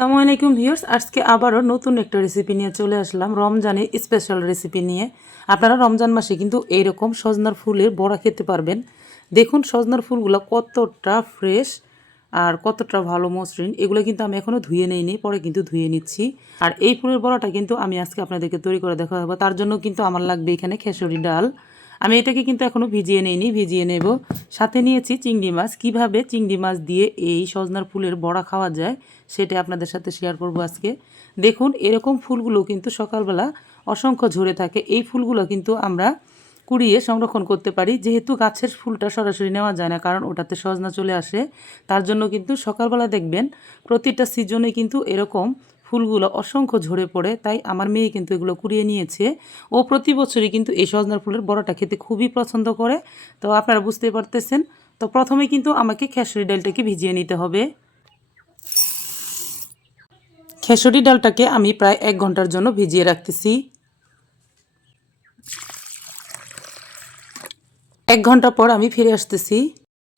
আসসালামু আলাইকুম আজকে আবারও নতুন একটা রেসিপি নিয়ে চলে আসলাম, রমজানের স্পেশাল রেসিপি নিয়ে। আপনারা রমজান মাসে কিন্তু এইরকম সজনার ফুলের বড়া খেতে পারবেন। দেখুন সজনার ফুলগুলো কতটা ফ্রেশ আর কতটা ভালো মসৃণ, এগুলো কিন্তু আমি এখনও ধুয়ে নেইনি, পরে কিন্তু ধুয়ে নিচ্ছি। আর এই ফুলের বড়াটা কিন্তু আমি আজকে আপনাদেরকে তৈরি করে দেখা হবে তার জন্য কিন্তু আমার লাগবে এখানে খেসুরি ডাল। আমি এটাকে কিন্তু এখনও ভিজিয়ে নিইনি, ভিজিয়ে নেব। সাথে নিয়েছি চিংড়ি মাছ। কীভাবে চিংড়ি মাছ দিয়ে এই সজনার ফুলের বড়া খাওয়া যায় সেটা আপনাদের সাথে শেয়ার করব আজকে। দেখুন, এরকম ফুলগুলো কিন্তু সকালবেলা অসংখ্য ঝরে থাকে। এই ফুলগুলো কিন্তু আমরা কুড়িয়ে সংরক্ষণ করতে পারি। যেহেতু গাছের ফুলটা সরাসরি নেওয়া যায় না, কারণ ওটাতে সজনা চলে আসে। তার জন্য কিন্তু সকালবেলা দেখবেন প্রতিটা সিজনে কিন্তু এরকম ফুলগুলো অসংখ্য ঝরে পড়ে, তাই আমার মেয়ে কিন্তু এগুলো কুড়িয়ে নিয়েছে। ও প্রতি বছরই কিন্তু এই সজনার ফুলের বড়াটা খেতে খুবই পছন্দ করে। তো আপনারা বুঝতে পারতেছেন। তো প্রথমে কিন্তু আমাকে খেসুরি ডালটাকে ভিজিয়ে নিতে হবে। খেসুরি ডালটাকে আমি প্রায় এক ঘণ্টার জন্য ভিজিয়ে রাখতেছি। এক ঘণ্টা পর আমি ফিরে আসতেছি।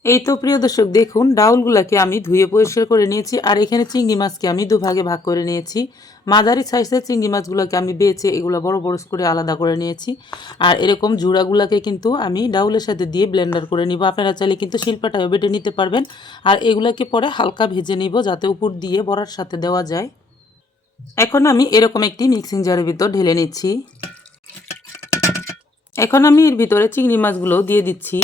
এই তো প্রিয় দর্শক, দেখুন, ডাউলগুলোকে আমি ধুয়ে পরিষ্কার করে নিয়েছি, আর এখানে চিংড়ি মাছকে আমি দুভাগে ভাগ করে নিয়েছি। মাঝারি সাইজের চিংড়ি মাছগুলোকে আমি বেছে এগুলো বড় বড় করে আলাদা করে নিয়েছি, আর এরকম জুড়াগুলোকে কিন্তু আমি ডাউলের সাথে দিয়ে ব্লেন্ডার করে নিব। আপনারা চাইলে কিন্তু শিল্পাটাও বেটে নিতে পারবেন, আর এগুলোকে পরে হালকা ভেজে নিব যাতে উপর দিয়ে বড়ার সাথে দেওয়া যায়। এখন আমি এরকম একটি মিক্সিং জারের ভিতর ঢেলে নিচ্ছি। এখন আমি এর ভিতরে চিংড়ি মাছগুলো দিয়ে দিচ্ছি।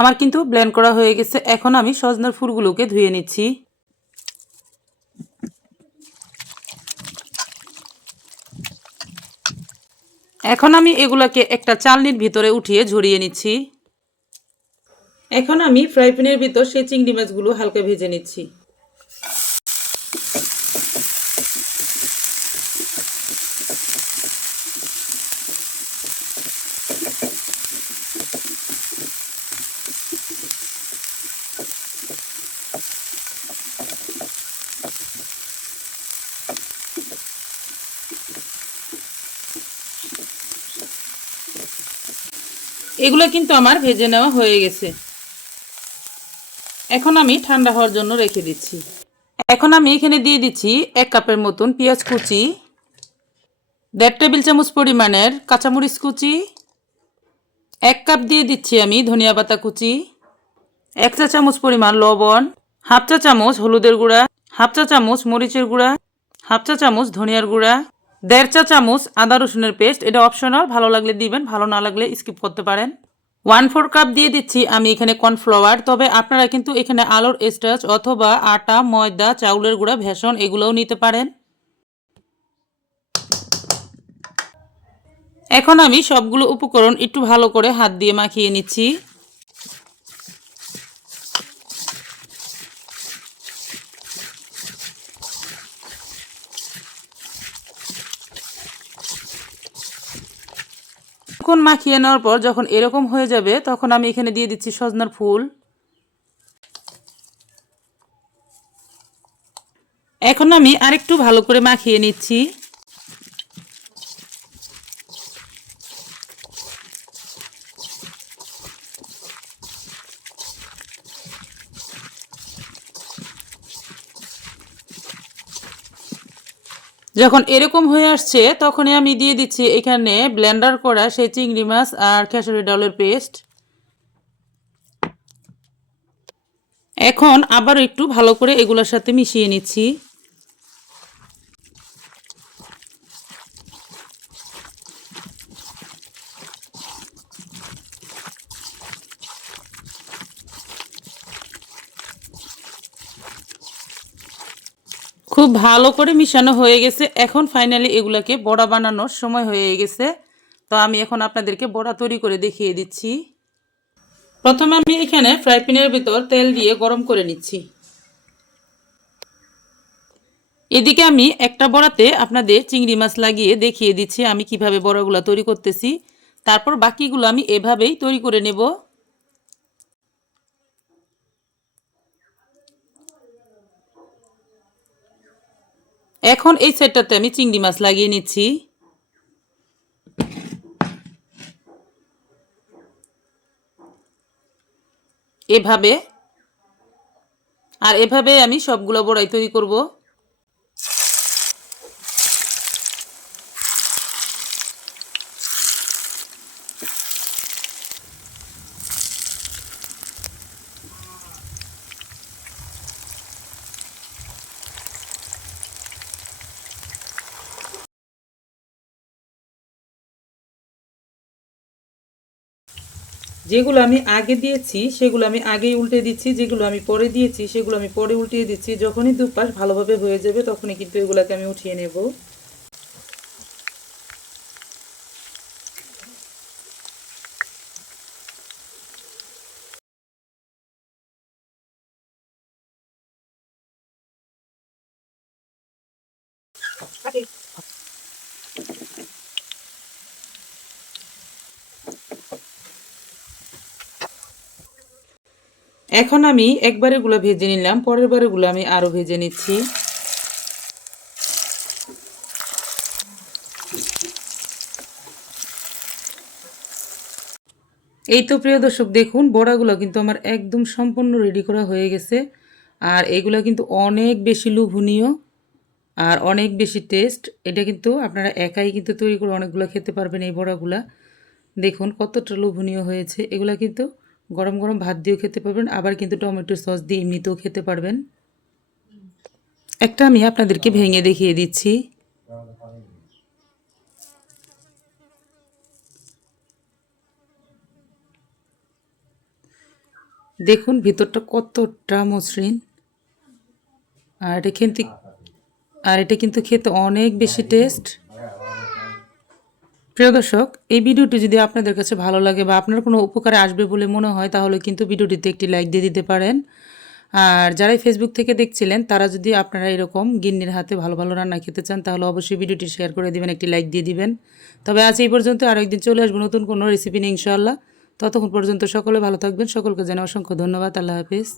আমার কিন্তু ব্লেন্ড করা হয়ে গেছে। এখন আমি সজনার ফুলগুলোকে ধুয়ে নিচ্ছি। এখন আমি এগুলাকে একটা চালনির ভিতরে উঠিয়ে ঝরিয়ে নিচ্ছি। এখন আমি ফ্রাই প্যানের ভিতর সেই চিংড়ি মাছগুলো হালকা ভেজে নিচ্ছি। এগুলো কিন্তু আমার ভেজে নেওয়া হয়ে গেছে। এখন আমি ঠান্ডা হওয়ার জন্য রেখে দিচ্ছি। এখন আমি এখানে দিয়ে দিচ্ছি এক কাপের মতন পেঁয়াজ কুচি, দেড় টেবিল চামচ পরিমাণের কাঁচামরিচ কুচি, এক কাপ দিয়ে দিচ্ছি আমি ধনিয়া পাতা কুচি, এক চা চামচ পরিমাণ লবণ, হাফ চা চামচ হলুদের গুঁড়া, হাফ চা চামচ মরিচের গুঁড়া, হাফ চা চামচ ধনিয়ার গুঁড়া দেড় চা চামচ আদা রসুনের পেস্ট, এটা অপশনাল ভালো লাগলে দিবেন, ভালো না লাগলে স্কিপ করতে পারেন। ওয়ান ফোর কাপ দিয়ে দিচ্ছি আমি এখানে কর্নফ্লাওয়ার তবে আপনারা কিন্তু এখানে আলোর স্টাচ অথবা আটা, ময়দা, চাউলের গুঁড়া, ভেষণ এগুলোও নিতে পারেন। এখন আমি সবগুলো উপকরণ একটু ভালো করে হাত দিয়ে মাখিয়ে নিচ্ছি। কিছুক্ষণ মাখিয়ে নেওয়ার পর যখন এরকম হয়ে যাবে, তখন আমি এখানে দিয়ে দিচ্ছি সজনার ফুল। এখন আমি আরেকটু ভালো করে মাখিয়ে নিচ্ছি। যখন এরকম হয়ে আসছে, তখনই আমি দিয়ে দিচ্ছি এখানে ব্লেন্ডার করা সেই চিংড়ি মাছ আর খেসারি ডালের পেস্ট। এখন আবার একটু ভালো করে এগুলোর সাথে মিশিয়ে নিচ্ছি। খুব ভালো করে মিশানো হয়ে গেছে। এখন ফাইনালি এগুলাকে বড়া বানানোর সময় হয়ে গেছে। তো আমি এখন আপনাদেরকে বড়া তৈরি করে দেখিয়ে দিচ্ছি। প্রথমে আমি এখানে ফ্রাই প্যানের ভিতর তেল দিয়ে গরম করে নিচ্ছি। এদিকে আমি একটা বড়াতে আপনাদের চিংড়ি মাছ লাগিয়ে দেখিয়ে দিচ্ছি আমি কীভাবে বড়াগুলো তৈরি করতেছি। তারপর বাকিগুলো আমি এভাবেই তৈরি করে নেব। এখন এই সেটটাতে আমি চিংড়ি মাছ লাগিয়ে নিচ্ছি। এভাবে, আর এভাবে আমি সবগুলো বড়াই তৈরি করব। যেগুলো আমি আগে দিয়েছি, সেগুলো আমি আগেই উল্টে দিচ্ছি, যেগুলো আমি পরে দিয়েছি, সেগুলো আমি পরে উল্টিয়ে দিচ্ছি। যখনই দুপাশ ভালোভাবে হয়ে যাবে, তখনই কিন্তু এগুলোকে আমি উঠিয়ে নেব। এখন আমি একবারে গুলো ভেজে নিলাম, পরের বারেগুলো আমি আরও ভেজে নিচ্ছি। এই তো প্রিয় দর্শক, দেখুন, বড়াগুলো কিন্তু আমার একদম সম্পূর্ণ রেডি করা হয়ে গেছে। আর এগুলো কিন্তু অনেক বেশি লোভনীয় আর অনেক বেশি টেস্ট এটা কিন্তু আপনারা একাই কিন্তু তৈরি করে অনেকগুলো খেতে পারবেন এই বড়াগুলা। দেখুন, কতটা লোভনীয় হয়েছে। এগুলা কিন্তু গরম গরম ভাত দিয়েও খেতে পারবেন আবার কিন্তু টমেটো সস দিয়ে এমনিতেও খেতে পারবেন। একটা আমি আপনাদেরকে ভেঙে দেখিয়ে দিচ্ছি। দেখুন ভিতরটা কতটা মসৃণ। আর এটা খেতে আর এটা কিন্তু খেতে অনেক বেশি টেস্ট প্রিয় দর্শক, এই ভিডিওটি যদি আপনাদের কাছে ভালো লাগে বা আপনার কোনো উপকারে আসবে বলে মনে হয়, তাহলে কিন্তু ভিডিওটিতে একটি লাইক দিয়ে দিতে পারেন। আর যারাই ফেসবুক থেকে দেখছিলেন, তারা যদি আপনারা এরকম গিন্নির হাতে ভালো ভালো রান্না খেতে চান, তাহলে অবশ্যই ভিডিওটি শেয়ার করে দিবেন, একটি লাইক দিয়ে দিবেন। তবে আজ এই পর্যন্ত, আরও একদিন চলে আসব নতুন কোনো রেসিপি নিয়ে ইনশাআল্লাহ। ততক্ষণ পর্যন্ত সকলে ভালো থাকবেন, সকলকে জানাই অসংখ্য ধন্যবাদ। আল্লাহ হাফিজ।